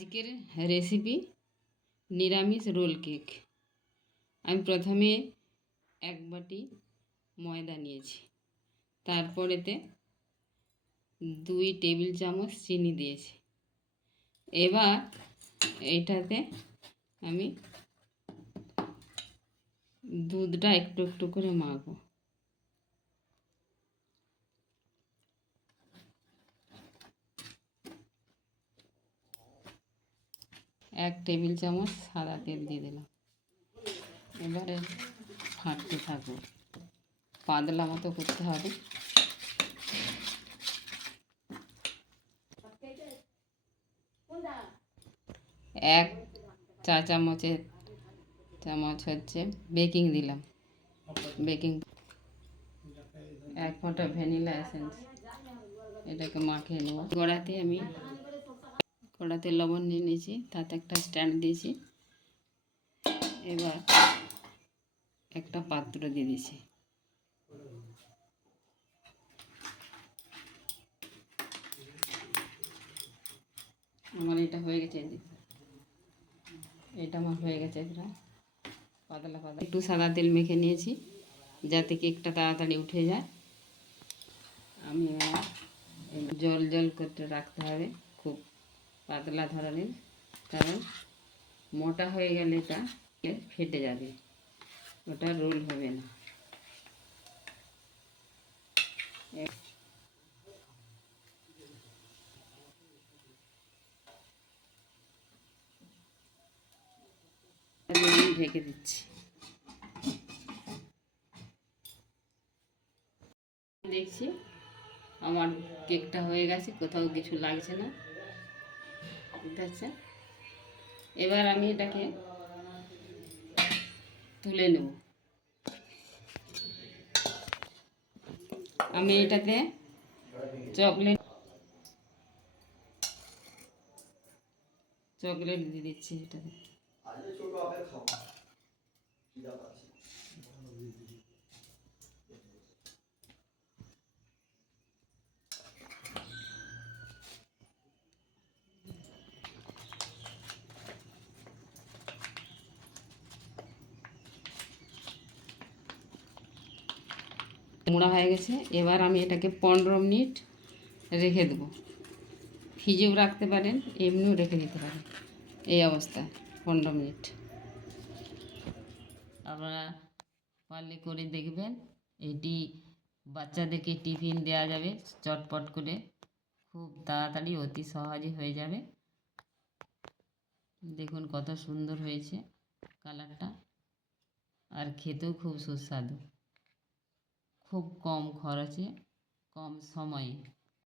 আজকের রেসিপি নিরামিষ roll cake. আমি প্রথমে 1 বাটি ময়দা নিয়েছি, তারপরেতে 2 টেবিল চামচ চিনি দিয়েছি। এবার এইটাতে আমি দুধটা একটু একটু করে মাখবো। এক টেবিল চামচ সাদা তেল দিয়ে দিলাম। এবারে ফাটতে থাকবো, পাতলা মতো করতে হবে। এক চা চামচ হচ্ছে বেকিং দিলাম। বেকিং 1 ফোঁটা ভ্যানিলা এসেন্স, এটাকে মাখিয়ে নেব। কড়াতে লবণ নিয়ে নিয়েছি, তাতে একটা স্ট্যান্ড দিয়েছি। এবার একটা পাত্র দিয়ে দিয়েছি। আমার এটা হয়ে গেছে, এটা আমার হয়ে গেছে প্রায় পাতলা পাতলা। একটু সাদা তেল মেখে নিয়েছি যাতে কেকটা তাড়াতাড়ি উঠে যায়। আমি জল জল করতে রাখতে হবে, খুব পাতলা ধরনের, কারণ মোটা হয়ে গেলে এটা ফেটে যাবে, ওটা রোল হবে না। ঢেকে দিচ্ছি। দেখছি আমার কেকটা হয়ে গেছে, কোথাও কিছু লাগছে না, বুঝতে পারছেন? এবার আমি এটাকে তুলে নেব। আমি এটাতে চকলেট দিয়ে দিচ্ছি এটাতে। মোড়া হয়ে গেছে। এবার আমি এটাকে 15 মিনিট রেখে দেবো। ফ্রিজেও রাখতে পারেন, এমনিও রেখে দিতে পারেন। এই অবস্থায় 15 মিনিট আপনারা পারলে করে দেখবেন। এটি বাচ্চাদেরকে টিফিন দেওয়া যাবে চটপট করে, খুব তাড়াতাড়ি অতি সহজে হয়ে যাবে। দেখুন কত সুন্দর হয়েছে কালারটা, আর খেতেও খুব সুস্বাদু, খুব কম খরচে, কম সময়ে।